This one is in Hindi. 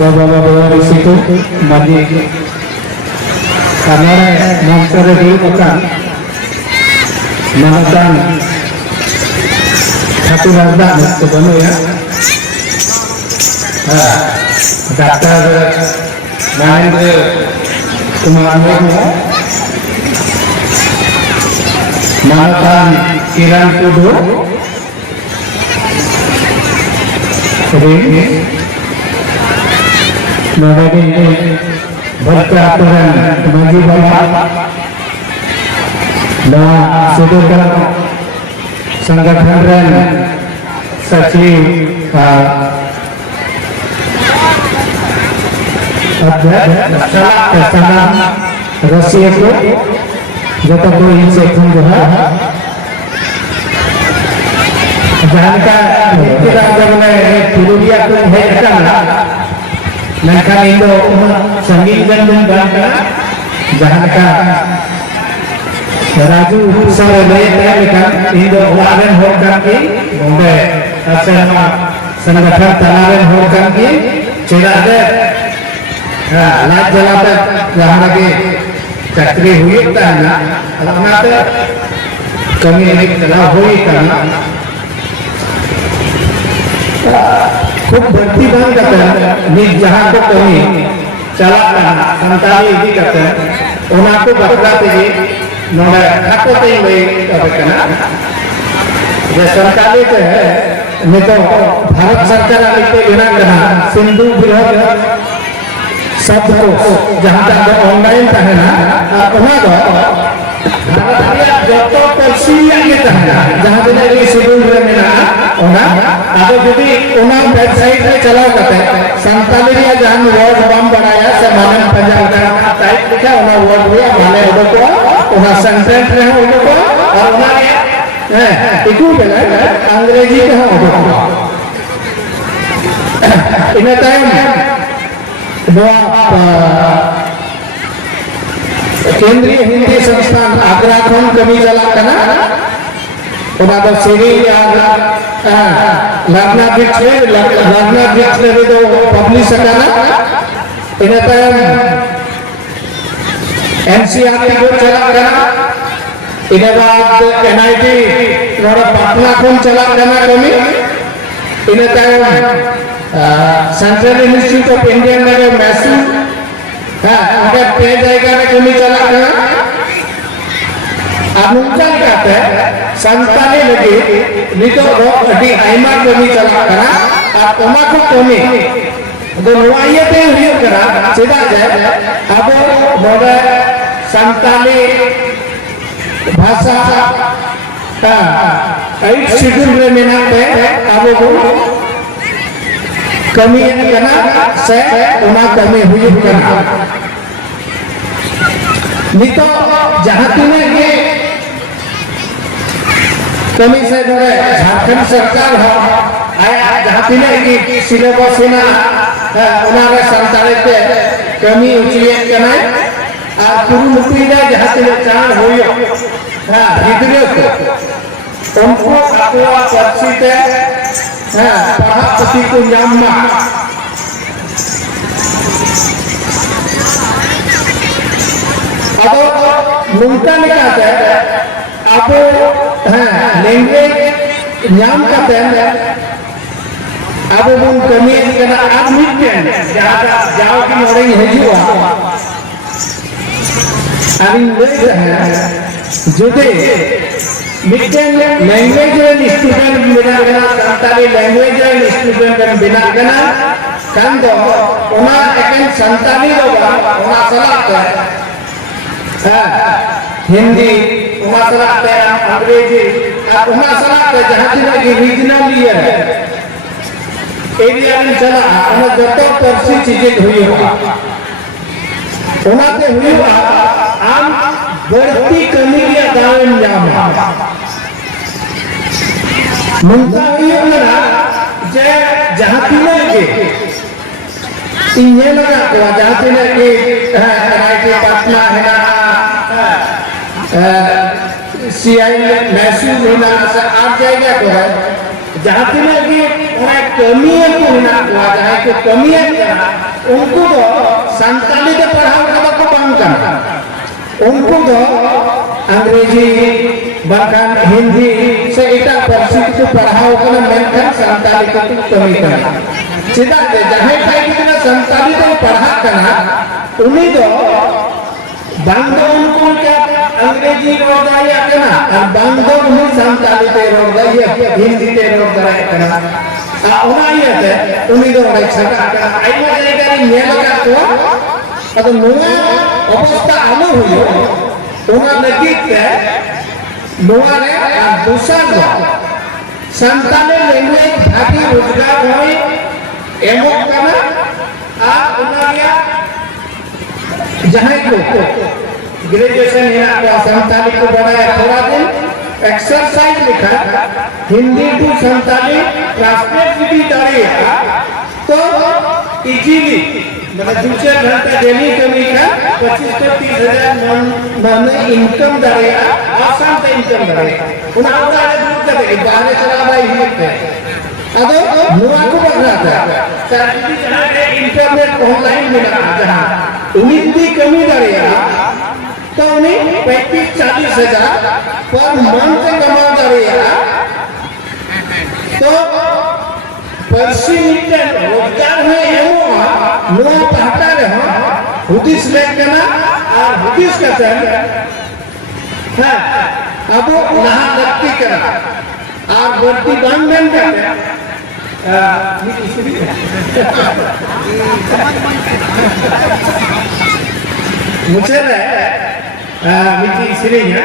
बाबा बाबा सिको माजी हमारे मंचरे दुर्गा महादान ठाकुर राजदान तो बनो या डॉक्टर महेंद्र कुमार महादान किरण टुडू नोडे भक्तापुरन माजी बाबा ना सुदूर संगठन रन सचिव अध्यक्ष रसिया को जब कोई इनसे जो है जानका kita mengenai Purulia tu hekan mereka Indo sanggih dan bangka janganka Raju sore mereka Indo orang hokan ki Bombay asal संगठन तनावन होकर की चला दे लाज जलाता जहाँ लगे चक्री हुई था ना अलामत कमी एक चला हुई था ना खूब भक्ति बन करते हैं निज जहाँ को कमी चला था संताली भी करते हैं उन्हें को बकरा ते नोड़ा खाको ते ही करते हैं ये संताली के है नहीं तो भारत सरकार अभी बिना करना सिंधु विरोध शब्द को जहाँ तक ऑनलाइन है ना उन्हें तो भारत जो तो पर्सिया के तहना जहाँ तक ये सिंधु विरोध में ना उन्हें अब यदि उन्हें वेबसाइट में चला करते संताली या जहाँ वर्ड बम बनाया से मानव पंजाब का टाइप लिखा उन्हें वर्ड हुआ माने उनको उन्हें सेंटेंस रहे उनको और उन्हें इकू बेला अंग्रेजी के हाँ इन्हें टाइम केंद्रीय हिंदी संस्थान आगरा खन कमी चला करना उन्हें तो सीरी लगना बिच्छे भी तो पब्लिश करना इन्हें टाइम एनसीईआरटी को चला करना इन्हें बाद एनआईटी नोड़ा पटना कौन चला करना कमी इन्हें time central institute of Indian में मैसूर उनके पे जाएगा में कमी चला करना अनुकूल कहते हैं संताली लगी नितो अभी आइमा कमी चला करना और उमा को कमी तो नुआये पे हुई करा सीधा जाए अब नोड़ा संताली भाषा का 8 शेड्यूल में मिलाते अब वो कमी करना से उना कमी हुई करना नहीं तो जहाँ तुम्हें ये कमी से जो है झारखंड सरकार हो आया जहाँ तुम्हें ये सिलेबस ना उन्होंने संताले पे कमी उचित करना कुरुमुखी ने जहाँ से चार हुई हिंदुओं को उनको अपना परिचित पढ़ापति को जामा अब मुंका निकालते हैं अब लैंग्वेज नाम करते हैं अब वो कमी करना आप मिलते हैं जाओ की नौकरी है जो अभी जुदे मिट्टन लैंग्वेज स्टूडेंट बिना करना संताली लैंग्वेज स्टूडेंट बिना करना कंदो उना एकन संताली लोग उना सलाते हिंदी उना सलाते अंग्रेजी उना सलाते जहाँ की रीजनल ईयर एरिया में चला उना जतो पर्सी चीजें हुई होगा उना ते हुई आम बढ़ती कमी या दावन जामा मुंता ये ना जे जहाँ तीनों के इन्हें लगा तो जहाँ तीनों के एनआईटी पटना है ना सीआई मैसूर है ना सब आप जाएगा तो है जहाँ तीनों के कमिया को ना हुआ जहाँ को कमिया करा उनको तो संताली के पढ़ाओ का को बंद करना उनको तो अंग्रेजी बंगाल हिंदी से इटा पर्सी को पढ़ाओ का ना मेंटल संताली को कमी करना सीधा दे जहाँ कहीं कितना संताली को पढ़ा करना उन्हीं तो बांधो उनको क्या अंग्रेजी रोड दाई करना और बांधो उन्हीं संताली ते रोड दाई हिंदी ते रोड दाई करना उन्हीं है उन्हीं तो एक सका करना आई में जाएगा नियम का तो अगर नुआ अवस्था आलू हुई उन्हें लगी के नुआ ने दूसरा संताली लैंग्वेज भागी रोजगार हुई एमोक करना उन्हें जहाँ को ग्रेजुएशन यहाँ संताली को बढ़ाया थोड़ा दिन एक्सरसाइज लिखा हिंदी टू संताली ट्रांसलेट भी करेगा तो इजीली मतलब दूसरे घंटे डेली कमी का 25 से 30,000 महीने इनकम करेगा आसान से इनकम करेगा उन्हें दूर करेगा बाहर चला रहा है अगर मुआ को बढ़ना था सरकारी जहाँ इंटरनेट ऑनलाइन मिला जहाँ उन्हीं की कमी करेगा तो उन्हें 35-40,000 पर मंथ कमा करेगा तो पर्सी मिलते रोजगार में नुआ पढ़ता रहे हुदिस लेकर और हुदिस कहते हैं अब वो नहा लगती करा और बढ़ती बांध में कहते हैं मुझे ना मिट्टी इसलिए